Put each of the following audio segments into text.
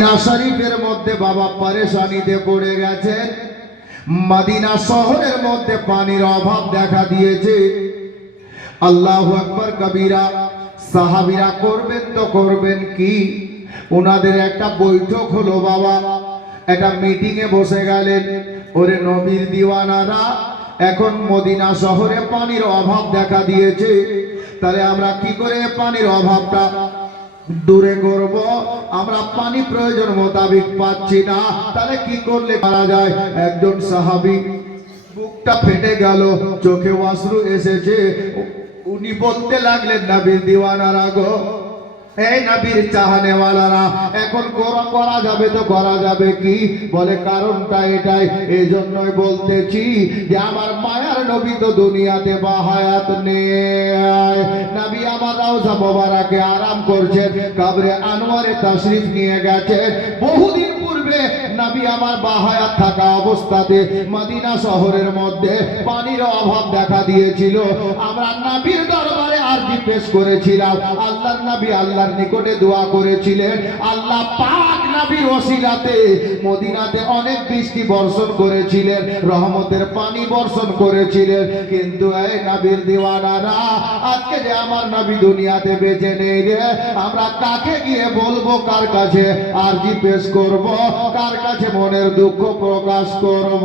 শরীফের মধ্যে বাবা পরেশানিতে পড়ে গেছেন মদিনা শহরের মধ্যে পানির অভাব দেখা দিয়েছে। আল্লাহ আকবর কবিরা, সাহাবিরা করবেন তো করবেন কি? ওনাদের একটা বৈঠক হলো বাবা, একটা মিটিং এ বসে গেলেন। ওরে নবীর দিওয়ানারা, এখন মদিনা শহরে পানির অভাব দেখা দিয়েছে। তাহলে আমরা কি করে পানির অভাবটা দূরে করব। আমরা পানি প্রয়োজন মোতাবিক পাচ্ছি না। তাহলে কি করলে মারা যায়? একজন সাহাবি বুকটা ফেটে গেল, চোখে অশ্রু এসেছে। উনি বলতে লাগলেন নাবির দিওয়ানারা গো, এই নাবির চাহানেওয়ালারা, এখন করা করা যাবে তো করা যাবে কি? বলে, কারণটা এটাই এই জন্যই বলতেছি যে আমার মায়ার নবী তো দুনিয়াতে বাহায়াত নেই। নবী আমার রওজা মোবারকে আরাম করছে কবরে আনোয়ারে তাশরিফ নিয়ে গেছে বহুদিন পূর্বে নবী আমার বাহায়াত থাকা অবস্থাতে মদিনা শহরের মধ্যে পানির অভাব দেখা দিয়েছিল। আমরা নাবির দরবারে পেশ করেছিলাম। আল্লাহর নবী আল্লাহর নিকটে দোয়া করেছিলেন। আল্লাহ পাক নবীর ওসিলাতে মদিনাতে অনেক বৃষ্টি বর্ষণ করেছিলেন, রহমতের পানি বর্ষণ করেছিলেন। কিন্তু এই নবীর দিওয়ানারা আজকে যে আমার নবী দুনিয়াতে বেঁচে নেই রে, আমরা কাকে গিয়ে বলব কার কাছে আরজি পেশ করব, কার কাছে মনের দুঃখ প্রকাশ করব?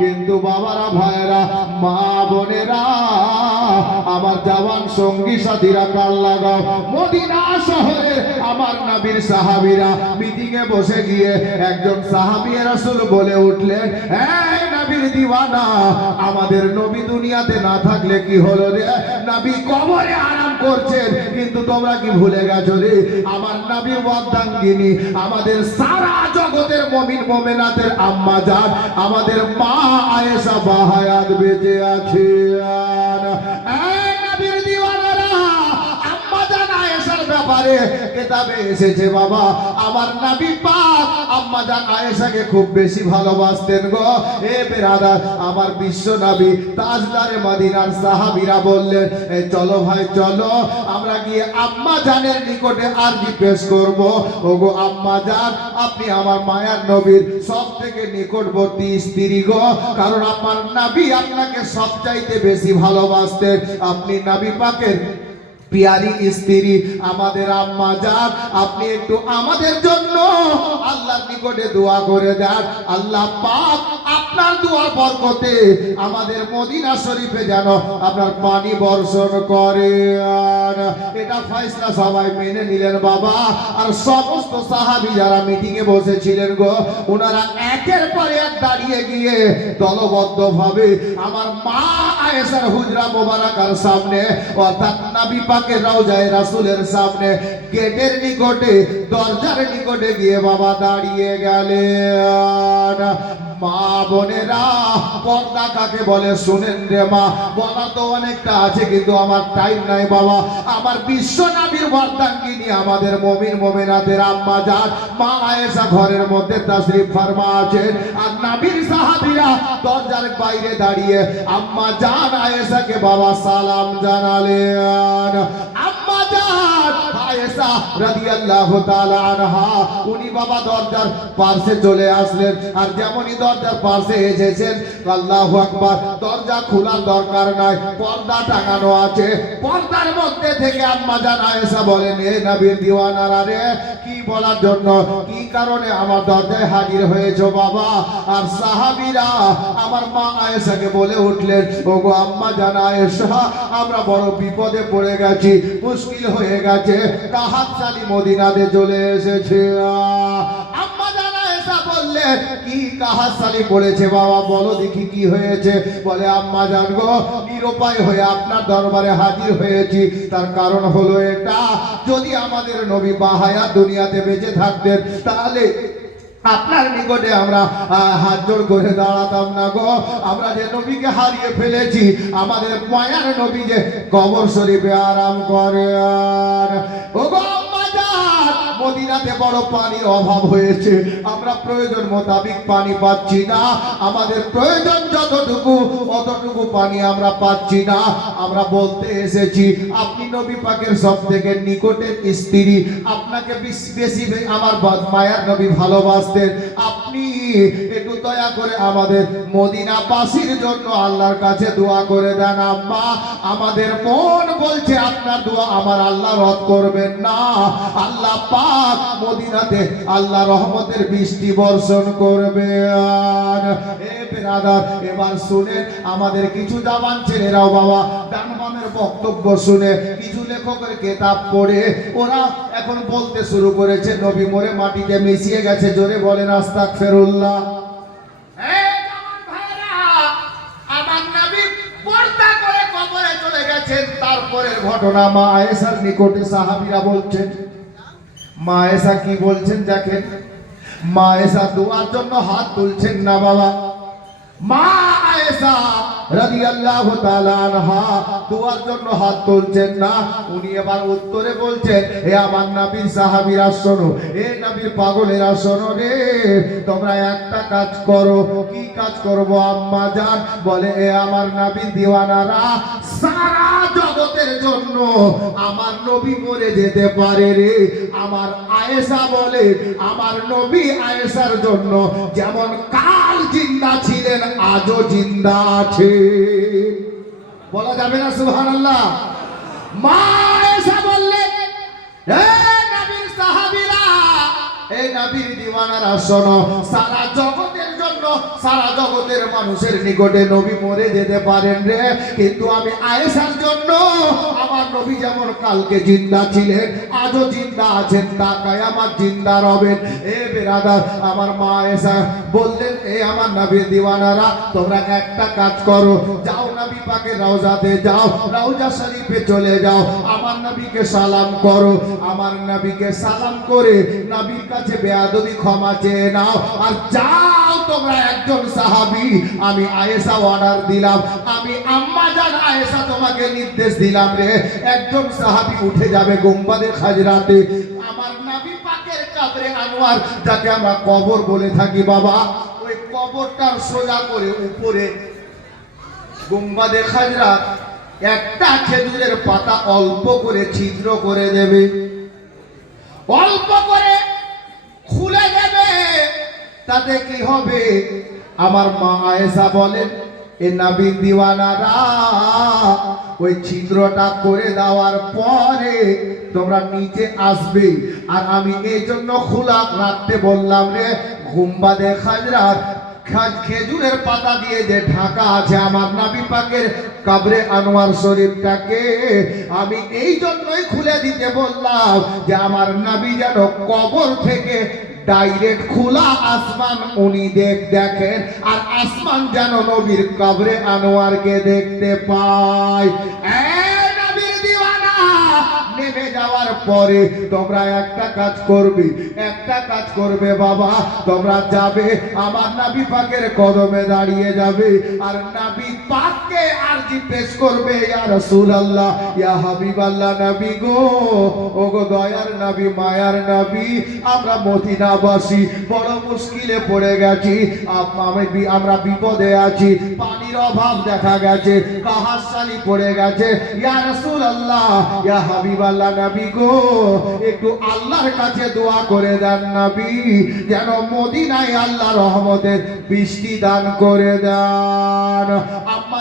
কিন্তু বাবারা ভাইরা মা বোনেরা, আমার জওয়ান সঙ্গী সাথীরা কাল লাগাও। মদিনা শহরে আমার নবীর সাহাবীরা মিটিং এ বসে গিয়ে একজন সাহাবী রাসূল বলে উঠলেন, এই নবীর দিওয়ানা, আমাদের নবী দুনিয়াতে না থাকলে কি হলো রে? নবী কবরে আরাম করছেন, কিন্তু তোমরা কি ভুলে গেছো রে? আমার নাবি বদাঙ্গিনী আমাদের সারা জগতের মমিন মোমেনাতের আম্মা যান আমাদের মা আয়েশা বাহায়াত বেঁচে আছে। আর ব্যাপারে কিতাবে এসেছে বাবা। আমার নাবি পাক আম্মা জান আয়েশাকে খুব বেশি ভালোবাসতেন গো। এ বেরাদার, আমার বিশ্ব নবী, তাজদারে মদিনার সাহাবীরা বললেন চলো ভাই, চলো। আমরা গিয়ে আম্মা জানের নিকটে আরজি পেশ করব। ওগো আম্মা জান, আপনি আমার মায়ার নবীর সব থেকে নিকটবর্তী স্ত্রী গো। কারণ আমার নবী আপনাকে সবচাইতে বেশি ভালোবাসতেন। আপনি নবী পাকের পিয়ারি স্ত্রী, আমাদের আম্মা যান, আপনি একটু আমাদের জন্য আল্লাহর নিকটে দোয়া করে দেন আল্লাহ পাক আপনার দোয়ার বরকতে আমাদের মদিনা শরীফে যেন আপনার পানি বর্ষণ করে। আর এটা ফয়সলা সবাই মেনে নিলেন বাবা। আর সমস্ত সাহাবী যারা মিটিং এ বসেছিলেন গো, ওনারা একের পর এক দাঁড়িয়ে গিয়ে দলবদ্ধ ভাবে আমার মা আয়েশার হুজরা মোবারকার সামনে, অর্থাৎ নবী পাকের রওজায়ে রাসূলের সামনে। গেটের নিকটে দরজার নিকটে গিয়ে বাবা দাঁড়িয়ে গেলেন। মা বোনেরা পর্দা কাকে বলে শুনেন রে মা? বলা তো অনেকটা আছে, কিন্তু আমার টাইম নাই বাবা। আমার বিশ্ব নাবির বর্দাঙ্গিনী আমাদের মমিন, মোমেনাদের আম্মা যান মা আয়েশা ঘরের মধ্যে তাশরিফ ফার্মা আছেন আর নাবির সাহাবীরা দরজার বাইরে দাঁড়িয়ে আম্মা জান আয়েশাকে বাবা সালাম জানালেন। আম্মা কি বলার জন্য? কি কারণে আমার দরজায় হাজির হয়েছো বাবা? আর সাহাবীরা আমার মা আয়েশাকে বলে উঠলেন, ওগো আম্মা জান আয়েশা, আমরা বড় বিপদে পড়ে গেছি, মুশকিল হয়ে গেছে। কাহাতশালী মদিনাতে চলে এসেছে। কি কাহাতশালী পড়েছে বাবা? বলো দেখি কি হয়েছে। বলে, আম্মা হয়ে আপনার দরবারে হাজির হয়েছি। তার কারণ হলো এটা, যদি আমাদের নবী বাহায়া দুনিয়াতে বেঁচে থাকতেন, তাহলে আপনার নিকটে আমরা হাত জোর করে দাঁড়াতাম না গো। আমরা যে নবীকে হারিয়ে ফেলেছি, আমাদের মায়ার নবী যে কবর শরীফে আরাম করে আর ও গো মদিনাতে বড় পানির অভাব হয়েছে। আমরা প্রয়োজন মোতাবিক পানি পাচ্ছি না। আমাদের প্রয়োজন যতটুকু, অতটুকু পানি আমরা পাচ্ছি না। আমরা বলতে এসেছি, আপনি নবী পাকের সব থেকে নিকটের স্ত্রী। আপনাকে বেশি আমার মায়ার নবী ভালোবাসতেন। আপনি একটু দয়া করে আমাদের মদিনা বাসীর জন্য আল্লাহর কাছে দোয়া করে দেন, আম্মা। আমাদের মন বলছে, আপনার দোয়া আমার আল্লাহ রদ করবেন না। আল্লাহ পাক মদিনাতে আল্লাহ রহমতের বৃষ্টি বর্ষণ করবে। বেরাদার, এবার শুনেন আমাদের কিছু জাবান ছেলেরাও বাবা ডান বামের বক্তব্য শুনে কিছু লেখকের কেতাব পড়ে, ওরা এখন বলতে শুরু করেছে, নবী মোরে মাটিতে মিশিয়ে গেছে, জোরে বলেন আস্তাক ফেরুল্লাহ তারপরের ঘটনা মা আয়েশার নিকটে সাহাবিরা বলছেন মা এসা কি বলছেন দেখেন? মা এসা দোয়ার জন্য হাত তুলছেন না বাবা? মা আয়েশা রাদিয়াল্লাহু দোয়ার জন্য হাত তুলছেন না। উনি এবার উত্তরে বলছেন হে আমার নবীর সাহাবীরা শোনো হে নবীর পাগলেরা শোনো রে, তোমরা একটা কাজ করো। কি কাজ করব আম্মা জান? বলে, এ আমার নবীর দিওয়ানারা সারা জগতের জন্য আমার নবী মরে যেতে পারে রে। আমার আয়েশা বলে, আমার নবী আয়েশার জন্য যেমন কাল জিন্দা ছিলেন আজও জিন্দা আছে। বলা যাবে না সুহান আল্লাহ মা এসে বললেন এই নবীর দিওয়ানারা শোনো, সারা জগতের জন্য সারা জগতের মানুষের নিকটে নবী মরে যেতে পারেন রে। কিন্তু আমি আয়েশার জন্য আমার নবী যেমন কালকে জিন্দা ছিলেন, আজও জিন্দা আছেন, তাকায় আমার জিন্দা রবেন এ বেরাদার, আমার মা আয়েশা বললেন, এ আমার নবীর দিওয়ানারা, তোমরা একটা কাজ করো, যাও নবী পাকে রওজাতে যাও, রওজা শরীফে চলে যাও, আমার নবীকে সালাম করো। আমার নবীকে সালাম করে নবীর কাছে বেয়াদবি ক্ষমা চেয়ে নাও, আর যাও তোমরা একজন সাহাবী, আমি আয়েশা অর্ডার দিলাম। আমি আম্মা আয়েশা তোমাকে নির্দেশ দিলাম রে। একজন সাহাবী উঠে যাবে গুম্বাদে খাজরাতে। আমার নবী পাকের কাবরে আনোয়ার, যাকে আমরা কবর বলে থাকি বাবা, ওই কবরটার সোজা করে উপরে। গুম্বাদে খাজরাত, একটা খেজুরের পাতা অল্প করে ছিদ্র করে দেবে। অল্প করে খুলে দেবে। তাতে কি হবে? আমার মা আয়েশা বলেন, এ নাবির দিওয়ানারা, ওই ছিদ্রটা করে দেওয়ার পরে তোমরা নিচে আসবে। আর আমি এই জন্য খোলা রাখতে বললাম রে গুম্বাদে খাজরাত খেজুরের পাতা দিয়ে যে ঢাকা আছে আমার নাবি পাকের কাবরে আনোয়ার শরীফটাকে, আমি এই জন্যই খুলে দিতে বললাম যে আমার নাবি যেন কবর থেকে ডাইরেক্ট খোলা আসমান উনি দেখ দেখেন আর আসমান যেন নবীর কবরে আনোয়ারকে দেখতে পায়। নেমে যাওয়ার পরে তোমরা একটা কাজ করবে, একটা কাজ করবে বাবা, তোমরা যাবে, আমার নাবি পাকের কদমে দাঁড়িয়ে যাবে, আর নাবি পাককে আরজি পেশ করবে, ইয়া রাসূলুল্লাহ, ইয়া হাবিবাল্লাহ নবী গো ও গো দয়ার নবী, মায়ার নবী, আমরা মদিনাবাসী, বড় মুশকিলে পড়ে গেছি আমি আমরা বিপদে আছি, পানির অভাব দেখা গেছে কাহাসালি পড়ে গেছে, ইয়া রাসূলুল্লাহ, ইয়া হাবিবাল্লাহ নবী গো, একটু আল্লাহর কাছে দোয়া করে দেন নবী, যেন মদিনায় আল্লাহ রহমতের বৃষ্টি দান করে দেন।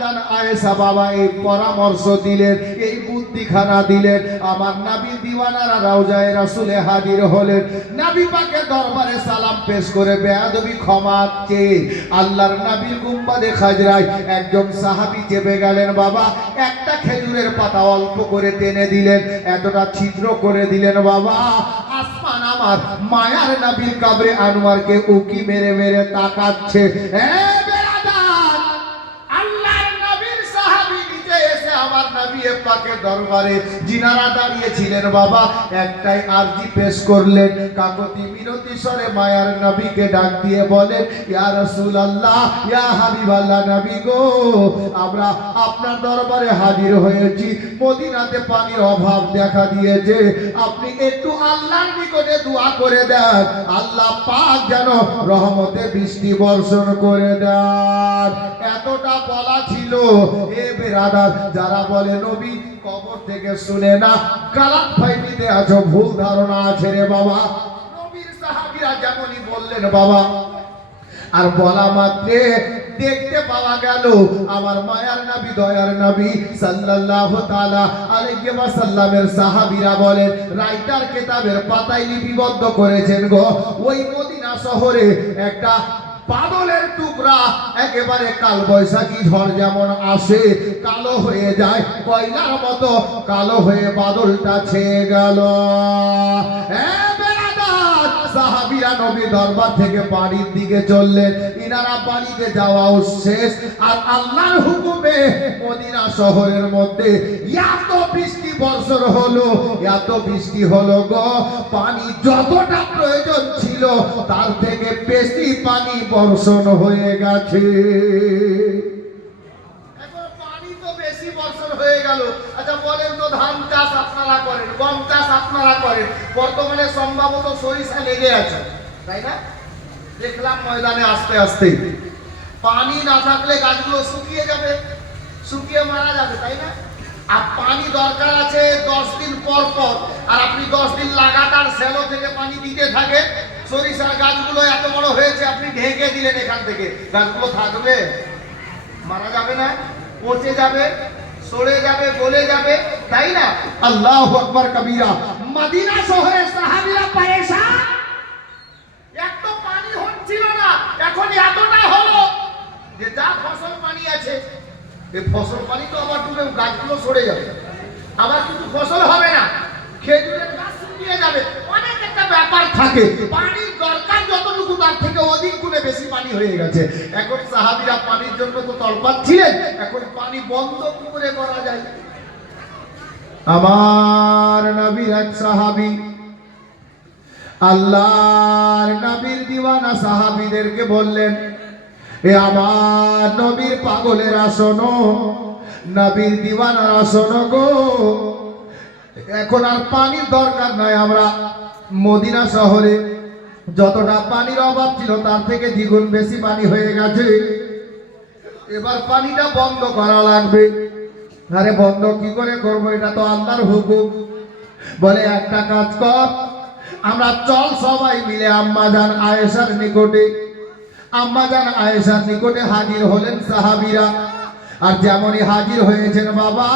জান আয়েশা বাবা এই পরামর্শ দিলেন, এই বুদ্ধিখানা দিলেন। আমার নাবি দিওয়ানারা রাউজায় রাসূলে হাজির হলেন। নাবি পাকে দরবারে সালাম পেশ করে বেয়াদবি ক্ষমা চেয়ে আল্লাহর নাবির গুম্বাদে খাজরায় একজন সাহাবী চেপে গেলেন, বাবা, একটা খেজুরের পাতা অল্প করে টেনে দিলেন, এতটা ছিদ্র করে দিলেন, বাবা। আসমান আমার মায়ার নাবির কাবরে আনোয়ারকে উকি মেরে মেরে তাকাচ্ছে। এ দরবারে যিনারা দাঁড়িয়েছিলেন, বাবা, একটাই আরজি পেশ করলেন। কাকতি মিনতি স্বরে মায়ার নবীকে ডাক দিয়ে বলেন, ইয়া রাসূলুল্লাহ, ইয়া হাবিবাল্লাহ নবী গো, আমরা আপনার দরবারে হাজির হয়েছি। মদিনাতে পানির অভাব দেখা দিয়েছে। আপনি একটু আল্লাহর নিকটে দোয়া করে দেন। আল্লাহ পাক যেন রহমতে বৃষ্টি বর্ষণ করে দেন। এতটা বলা ছিল, এ বেরাদার, যারা বলে, নবী কবর থেকে শুনে না। কালাত ফাইনিতে আছো ভুল ধারণা আছে রে বাবা। নবীর সাহাবীরা যেমনই বললেন, বাবা, আর বলা মাত্রে দেখতে পাওয়া গেল, আমার মায়ার নবী, দয়ার নবী সাল্লাল্লাহু তাআলা আলাইহি ওয়াসাল্লামের সাহাবীরা বলেন, রাইটার কিতাবের পাতায় লিপিবদ্ধ করেছেন গো। ওই মদিনা শহরে একটা বাদলের টুকরা, একেবারে কাল বৈশাখী ঝড় যেমন আসে, কালো হয়ে যায় কয়লার মতো, কালো হয়ে বাদলটা ছেয়ে গেল। সাহাবিরা নবী দরবার থেকে বাড়ির দিকে চললেন। ইনারা বাড়িতে যাওয়াও শেষ। আর আল্লাহর হুকুমে মদিনা শহরের মধ্যে এত বৃষ্টি বর্ষণ হলো, এত বৃষ্টি হলো গো। পানি যতটা প্রয়োজন ছিল, তার থেকে বেশি পানি বর্ষণ হয়ে গেছে। হয়ে গেল। আচ্ছা বলেন তো, ধান চাষ আপনারা করেন, গম চাষ আপনারা করেন। বর্তমানে সম্ভবত সরিষা লেগে আছে। তাই না? দেখলাম ময়দানে আস্তে আস্তে। পানি না থাকলে গাছগুলো শুকিয়ে যাবে, শুকিয়ে মারা যাবে, তাই না? আর পানি দরকার আছে দশ দিন পর পর। আর আপনি দশ দিন লাগাতার শ্যালো থেকে পানি দিতে থাকেন, সরিষার গাছগুলো এত বড় হয়েছে, আপনি ঢেকে দিলেন এখান থেকে। গাছগুলো থাকবে, মারা যাবে না, পচে যাবে, সরে যাবে, গলে যাবে, তাই না? আল্লাহ আকবার কবিরা। মদিনা শহরের সাহাবীরা পরেশান এক তো পানি হচ্ছিল না এখন এতটা হলো যে যা ফসল পানি আছে এই ফসল পানি তো আবার ডুবে সরে যাবে। আবার কিছু ফসল হবে না। খেজুরের গাছ শুকিয়ে যাবে। অনেক একটা ব্যাপার থাকে। দরকার যতটুকু, তার থেকে অধিক গুণে বেশি পানি হয়ে গেছে। এখন সাহাবীরা পানির জন্য তো তলপাচ্ছিলেন এখন পানি বন্ধ কি করে যায়। আমার নবীর এক সাহাবী, আল্লাহর নবীর দিওয়ানা সাহাবীদেরকে বললেন, এ আমার নবীর পাগলের আসনো নবীর দিওয়ানার আসনো গো। এখন আর পানির দরকার নাই আমরা মদিনা শহরে। যতটা পানির অভাব ছিল তার থেকে দ্বিগুণ বেশি পানি হয়ে গেছে। এবার পানিটা বন্ধ করা লাগবে। আরে বন্ধ কি করে করব, এটা তো আল্লাহর হুকুম। বলে, একটা কাজ কর, আমরা চল সবাই মিলে আম্মাজান আয়েশার নিকটে। আম্মাজান আয়েশার নিকটে হাজির হলেন সাহাবীরা। আর যেমনই হাজির হয়েছেন বাবা